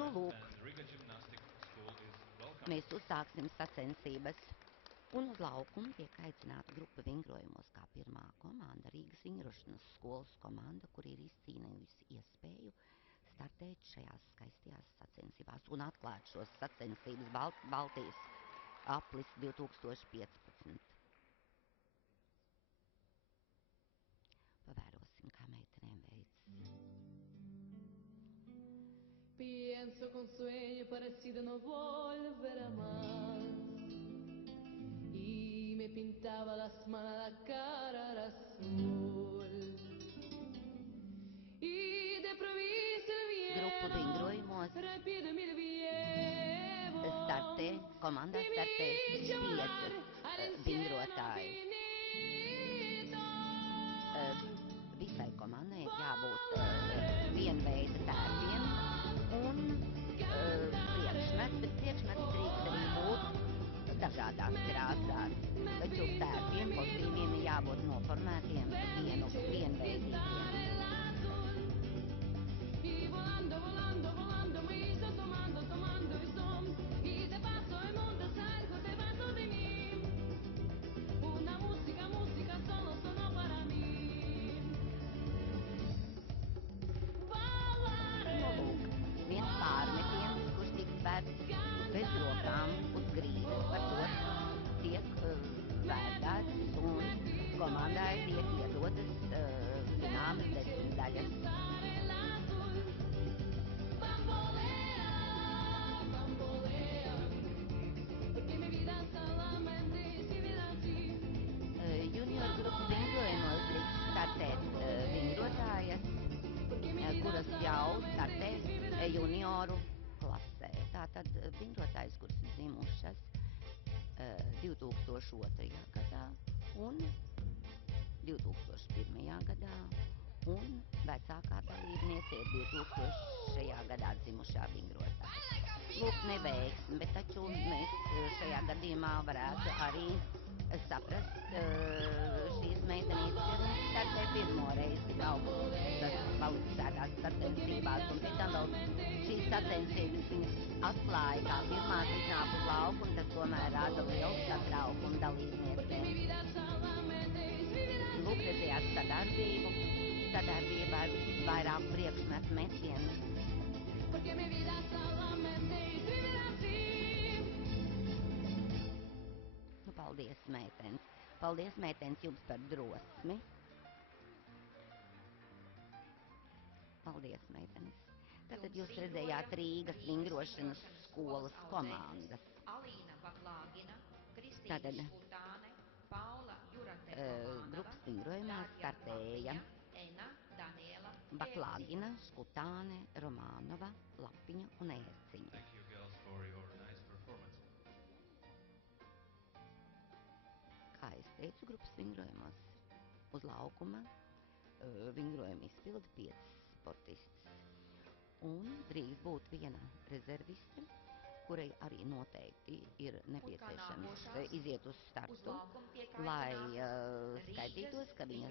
Nu, lūk, mēs uzsāksim sacensības. Un uz laukumu tiek aicināta grupa vingrojumos kā pirmā komanda Rīgas vingrošanas skolas komanda, kur ir izcīnījusi iespēju startēt šajās skaistajās sacensībās un atklāt šos sacensības Baltijas aplis 2015. Pavērosim, kā meitenēm veids. Pienso con sueño parecido no volver a más y me pintaba las manos la cara era azul y de provincia el Grupu vingrojumos startē, komandā startē 5 vingrotāji. Visai komandai ir jābūt vienveida tērpiem un priekšmets, bet priekšmets drīkst arī būt dažādās krāsās. Taču tērpiem, kostīmiem ir jābūt noformētiem vienveidīgiem. Viens pārmetiens, kurš tiks spērts bez rokām uz grīdas, par to tiek vērtēts un komandai tiek iedotas zināmas desmitdaļas. Junior grupu vingrojumos drīkst startēt vingrotājas, kuras jau startē junioru klasē. Tātad vingrotājas, kuras ir dzimušas 2002. gadā un 2001. gadā un vecākā dalībniece ir 2000. gadā dzimušā vingrotāja. Lūk, neveiksmi, bet taču mēs šajā gadījumā varētu arī saprast šīs meitenītes, ja viņas startē pirmo reizi augstas kvalificētās sacensībās, un pēc tam vēl šīs sacensības viņas atklāja, kā pirmās iznāk uz lauku, un tas tomēr rada lielu satraukumu dalībniecēm. Lūk, redzējāt sadarbība ar vairāk priekšmetu metienu. Paldies, meitenes. Paldies, meitenes, jums par drosmi. Paldies, meitenes. Tātad jūs redzējāt Rīgas vingrošanas skolas komandas. Alīna Baklāgina, Kristīna Škutāne, Paula Jurate, grupas vingrojumā startēja Ena, Daniela, Baklāgina, Škutāne, Romānova, Lapiņa un Ērciņa. Thank you, girls, for your nice performance. Kā es teicu, grupas vingrojumos uz laukuma vingrojumu izpilda 5 sportistas. Un drīkst būt viena rezerviste, kurai arī noteikti ir nepieciešams iziet uz startu, lai skaitītos, ka viņa